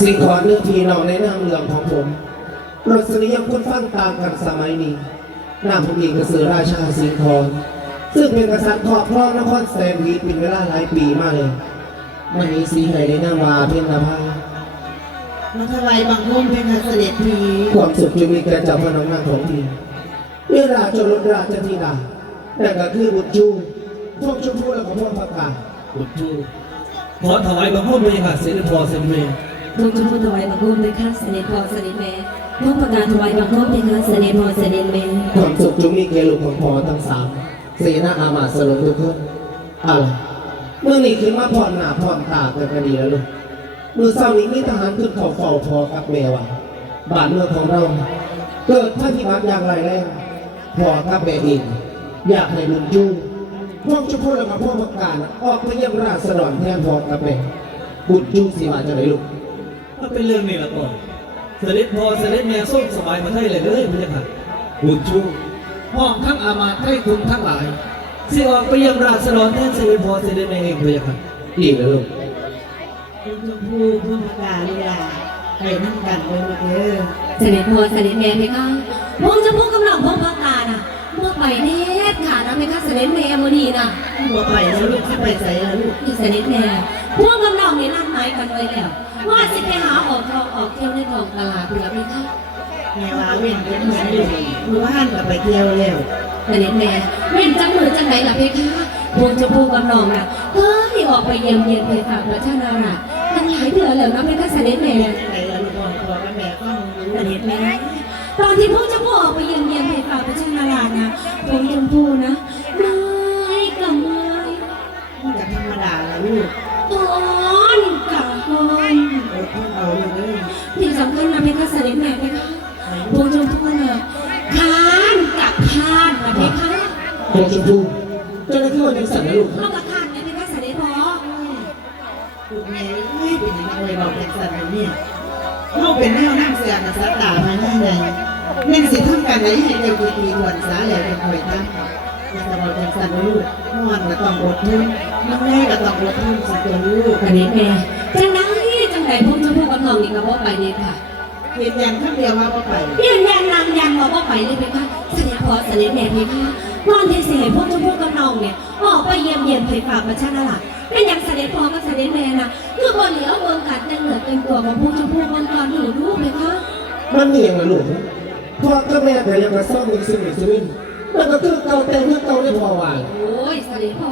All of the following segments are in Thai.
สิ่งของเรื่องทีน้องในนามเรื่องของผมรสนิยมคนฟังตามกันสมัยนี้นามผมเองก็คือราชาสิงห์ทองซึ่งเป็นกษัตริย์ครอบครองนครแสนวีเป็นเวลาหลายปีมากเลยมันมีสีไหในนามวาเพียงนภามาถวายบังคมเป็นเสด็จพีความสุขจะมีแก่เจ้าพระน้องนางของทีเวลาจรดราชธิดานั่นก็คือบุตรจูพวกชมพูและก็พวกพักกาบุตรจูขอถวายบังคมเลยค่ะเสด็จพ่อเสด็จแม่ลู กจะพูดถวายบังคมด้วยค่ะเสด็จพ่อเสด็จแม่พวกประกาศถวายบังคมด้วยค่ะเสด็จพ่อเสด็จแม่ความสุขจุงมีแก่ลูกของพอทั้งสามเสนาอามาสลงทุกคนอะไรเมื่อนี้ขึ้นมาพรหน้าพรตากันก็ดีแล้วลูกมือเศร้านี้มีทหารขึ้นเขาเฝ้าพอกับแม่ว่าบานเมืองของเราเกิดภัยพิบัติอย่างไรแรงพอกับแม่เองอยากให้บุญจูพวกชมพูและกับพวกประกาศออกไปเยี่ยมราษฎรแทนพอกับแม่บุญจูสิมาจะไหนลูก ถ้าเป็นเรื่องนี้ละก่อนเสด็จพ่อเสด็จแม่ส้มสบายมาได้เลยเลยพระเจ้าค่ะบุญจูห้องทั้งอามาตย์ให้คุณทั้งหลายสิออกไปยังราษฎรแทนเสด็จพ่อเสด็จแม่เองพระเจ้าค่ะดีแล้วลูกคุณชมพูเพื่อนประกาศลีลาให้นั่งกันไว้มาเด้อเสด็จพ่อเสด็จแม่เพคะพวกจะพูดกำลังพวกประกาศน่ะเมื่อไปเนตรค่ะนะเพคะเสด็จแม่โมนีน่ะหัวไปแล้วลูกที่ไปใส่แล้วลูกอีเสด็จแม่พวกกำลังเนี่ยนัดหมายกันไว้แล้ว ว่าสิไปหาออกทองออกเที่ยวในท้องตลาดเพื่อเพคะแม่ว่าเว้นเป็นเหมือนอยู่หมู่บ้านก็ไปเที่ยวแล้วเสด็จแม่เว้นจังมือจังไหนล่ะเพคะพวกจะพูดกำลังน่ะเฮ้ยออกไปเยี่ยมเยียนเพคะพระชานาราตั้งหลายเดือนแล้วนะเพคะเสด็จแม่ไหนล่ะลูกพ่อพ่อกับแม่ก็รู้เสด็จแม่ตอนที่พวกเจ้าพ่อออกไปเยี่ยมเยียนเพคะพระชานารานะพวกชมพูนะ สด็จแม่เพคะพวกชมพูน่ะคานกับคานนะเพคะพวกชมพูเจ้าหน้าที่วันยังสั่นนะลูกเอากับคานนะเพคะเสด็จพ่อลูกแม่เอ้ยเป็นยังไงบอกแกสันเนี่ยเขาเป็นแนวนั่งเสียงสาตามาแน่ใดแม่นสิทำกันไหนให้เจ้าปีปีหวนสาแล้วเป็นคอยตั้งจะบอกแกสันลูกนอนก็ต้องอดทนน้ำแม่ก็ต้องอดทนสิตัวลูกเสด็จแม่จังไดจังไดพวกชมพูกับน้องนี่ก็บ่ไปเด็ดค่ะเพี ยงอย่างข้างเดียวมาก็ไปยืนยันนางยันว่าบ่ไปเลยเพคะเสด็จพ่อเสด็จแม่เพคะตอนที่เสด็จพวกชมพูกับน้องเนี่ยออกไปเยี่ยมเยียนไผ่ฝากประชานาลักเป็นอย่างเสด็จพ่อกับเสด็จแม่น่ะคือบ่เหลียวเบิ่งกัดแต่งเหลือเต็มตัวของพวกชมพูบนตอนอยู่รู้เพคะมันนี่ยังไงลูกพ่อกับแม่แต่ยังมาซ่อมมีสิ่งมีชีวิตแล้วก็คือเก่าแต่เมื่อเก่าได้พอวางโอ้ยเสด็จพ่อ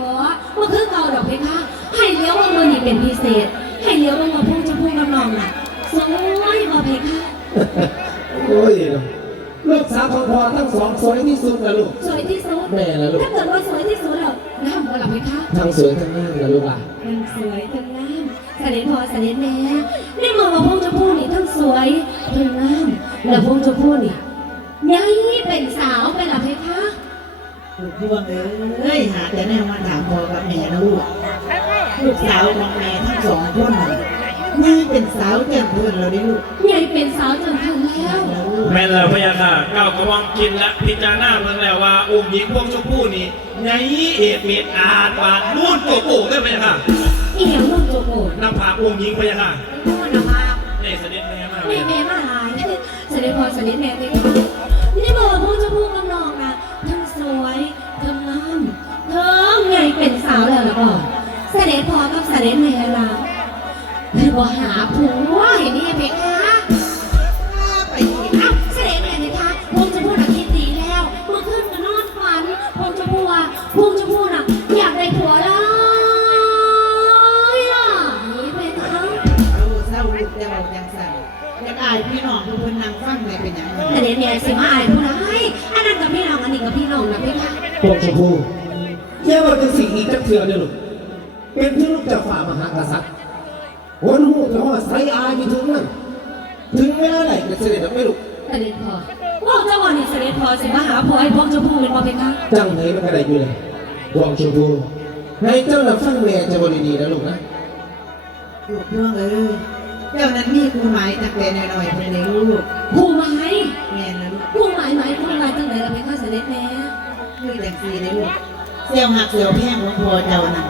ว่าคือเก่าดอกเพคะให้เลี้ยวว่ามือนี่เป็นพิเศษให้เลี้ยวว่ามาพุ่งจะพุ่งกับน้องน่ะสวยบ่เพคะ โอ้ยเนาะลูกสาวของพ่อทั้งสองสวยที่สุดนะลูก สวยที่สุดแม่นะลูก ถ้าเกิดว่าสวยที่สุดแล้วน้ำก็หลับเพคะทั้งสวยทั้งงามนะลูกอะทั้งสวยทั้งงามเสด็จพ่อเสด็จแม่ในเมืองมาพุ่งจะพุ่งนี่ทั้งสวยทั้งงามแล้วพวกจะพูดนี่ยังเป็นสาวไปหรอเพคะลูกพวงเอ้ยหาแต่แนวมาถามพ่อกับแม่นะลูก ลูกสาวของแม่ทั้งสองคน น่ะนี่เป็นสาวเต็มเพื่อนเราดิลูกยังเป็นสาวจนถึงแล้วแล้วลูกแม่นแล้วพะยาค่ะก้าวกระวังกินและพิจารณาเมืองแล้วว่าองค์หญิงพวกชมพู่นี่ในเอกเมตอาจบาดนู่นโกโก้ได้พะยาค่ะอีหยังลูกโจโกดนำพาองค์หญิงพะยาค่ะพ่อนะมาในเสด็จแม่มาแม่แม่มาหลายเสด็จพ่อเสด็จแม่เพค สิมาอายผู้ร้ายอันนั้นกับพี่น้องอันนี้กับพี่น้องนะพี่คะพวกชมพู่อย่าว่าจะสิ่งอีกจักเถื่อเด้อลูกเป็นที่ลูกจะฝ่ามหากษัตริย์วันหูจะว่าใส่อายไปถึงนั่นถึงเวลาไหนจะเสด็จไม่ลูกเสด็จพอว่าเจ้าวันนี้เสด็จพอสิมาหาพอให้พวกเจ้าพูดเป็นพอเพคะจังไหนมันก็ได้อยู่เลยพวกชมพู่ให้เจ้าหน้าฟังแม่จะบริดีนะลูกนะลูกพวงเอ้ยเจ้านั้นมีครูหมายตั้งแต่น้อยๆเป็นเลยลูกผู้ไม้แม่ แม่คือจังสีเลยลูกเสี่ยวหักเสี่ยวแพงของพ่อเจ้านั่น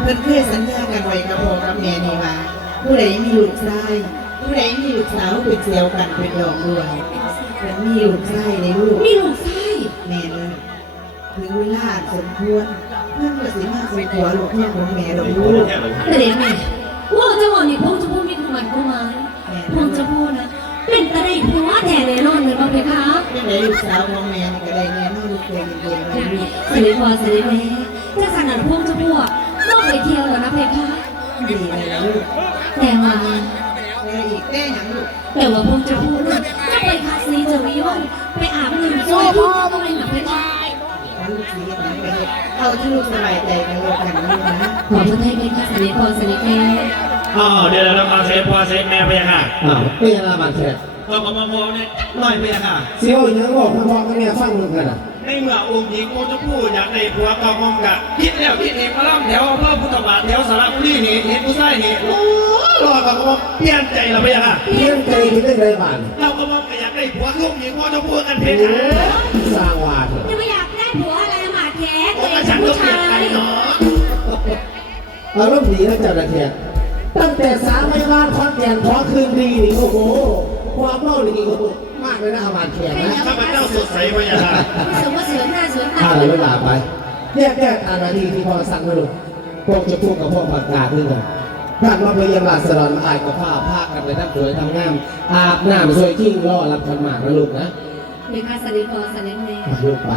เพิ่นเคยสัญญากันไว้กับพ่อกับแม่นี่ว่าผู้ใดมีลูกชายผู้ใดมีลูกสาวเป็นเสี่ยวกันเป็นดอกด้วยเพิ่นมีลูกชายเลยลูกมีลูกไส้แม่เลยถึงเวลาสมควรเพื่อนก็สิมาสู่หัวลูกเพื่อของแม่ดอกลูกเสด็จแม่ว่าเจ้าวันนี้พวกจ้าพูดมีผู้ไม้ผู้ไม้พวกเจ้าพูดนะเป็นตะได้ ผัวแท้แน่นอนเลยพอเพคะเป็นไดลูกสาวของแม่นี่ก็ได้แน่นอนลูกเคยเย็นๆไว้ลูกเสด็จพอเสด็จแม่ถ้าขนาดพวกเจ้าพูดก็ไปเที่ยวแล้วนะเพคะดีเลยนะลูกแต่ว่าแล้วอีกแต้หยังลูกแต่ว่าพวกเจ้าพูดนะจะไปคาซีจะวิวันไปอาบน้ำช่วยที่ก็ไม่หนักเพคะลูกสิเฮ็ดหยังก็เฮ็ดเอาที่ลูกสบายใจกันแล้วกันนะลูกนะขอพระไทยเป็นข้าเสด็จพอเสด็จแม่อ๋อเดี๋ยวเรามาเสด็จพ่อเสด็จแม่พะยาค่ะอ้าวเป็นอะไรบาดแผลก็กระวังมองเนี่ยหน่อยพะยาค่ะ เสียวอีกยังบอกพ่อกับแม่ฟังมึงกันอะในเมื่อองค์หญิงพวกชมพู่อยากได้ผัวก็มองกะคิดแล้วคิดอีกมาล่ำแถวอำเภอพุทธบาทแถวสระบุรีนี่เห็นผู้ชายนี่โอ้รอก็กระวังเปลี่ยนใจแล้วพะยาค่ะเพียงใจที่ได้ไรบานเราก็มองก็อยากได้ผัวลูกหญิงพวกชมพู่กันเพโอ้ชรสร้างวาดเหรอจะไม่อยากได้ผัวอะไรหมาแท้โอ้ตัวเองฉัเป็นนก็ผู้เปลี่ชายนใจยเนาะอารมณ์ดีนะเจ้าหน้าที่ตั้งแต่สามไม่บ้านคอนแก่นขอคืนดีนี่โอ้โห ความเล่านี่ก็ตุกมากเลยนะอาบานแขกนะข้าพเจ้าสดใสพะยาค่ะรู้สึกว่าเสือหน้าเสือตาอะไรเวลาไปแยกแยกอานาทีที่พอสั่งมาดูพวกจะพูดกับพวกผักกาดนี่กันท่านมาพยายามลาสลอนอายกับผ้าผ้ากันเลยทั้งสวยทั้งงามอาบน้ำสวยทิ้งล่อรับขันหมากนะลูกนะเป็นข้าสนิทพอสด็จแม่มาลูกไป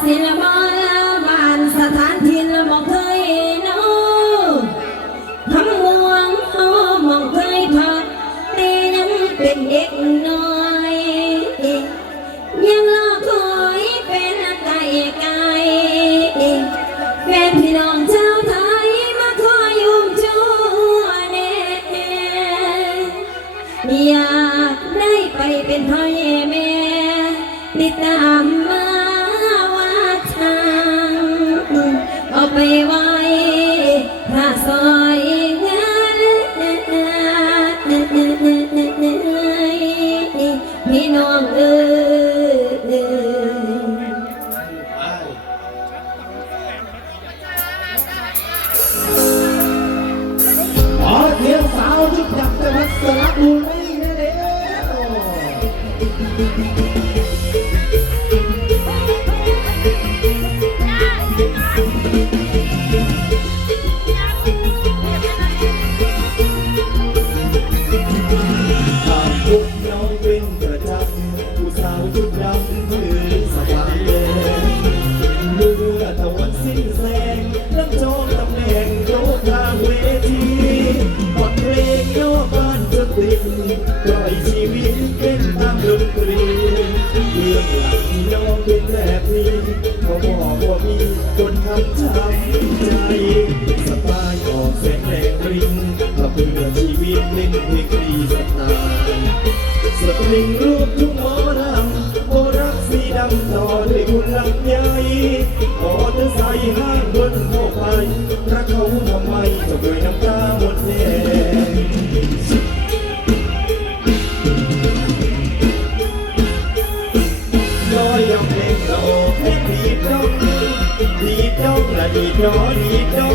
กาลสินบ่ละ เขาบอกว่ามีคนทำช้ำใจสไายออกเสียงแรงริงถ้าเพื่อชีวิตเล่นเพลงดีสไตล์สตริงรู้ You're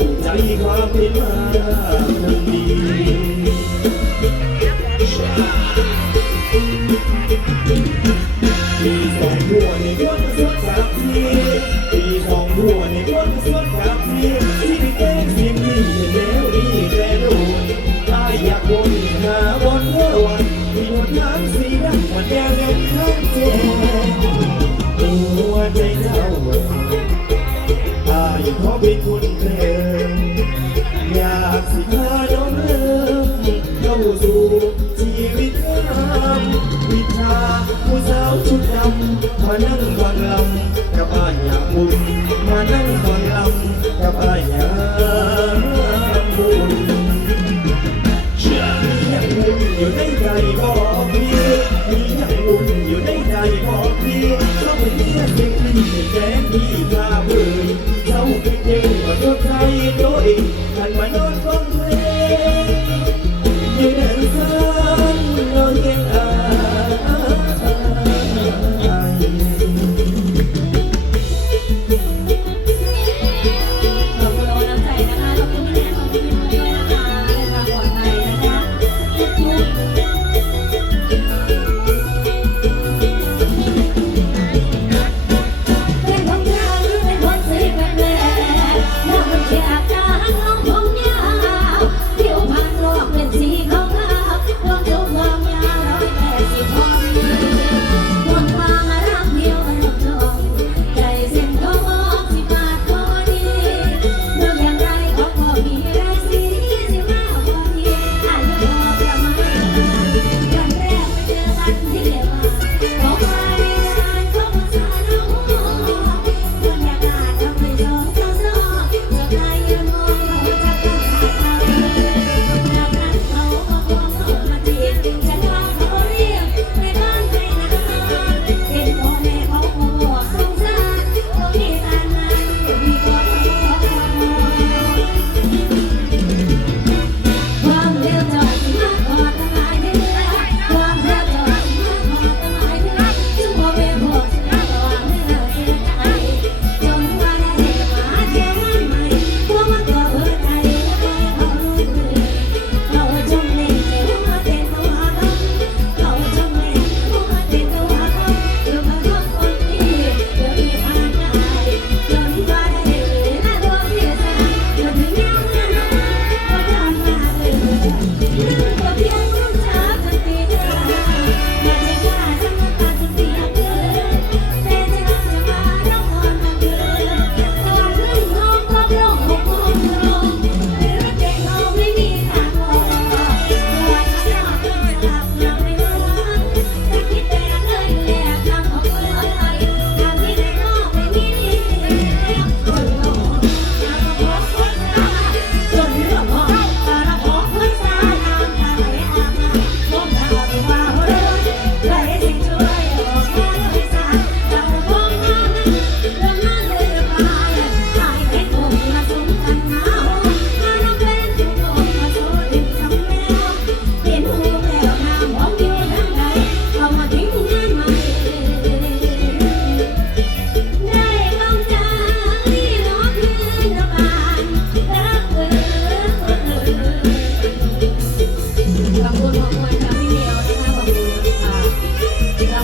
ใมีสองหัวในคนสุดครัทีมีสองหัวในคนสุดครัทีที่ไปแกล้งเสียงนี่แลลี่แต่โดนตาอยากวนหาวนวนมีวันน้ำสีดำวัแดงแดงข้งเจ็บหัวใจเจ้าตยเพราะเป็นคน นั่งบนลำกับอาญาบุญมานั่งบนลำกับอาญาบุญเชื่อยังบุญอยู่ในใจบ่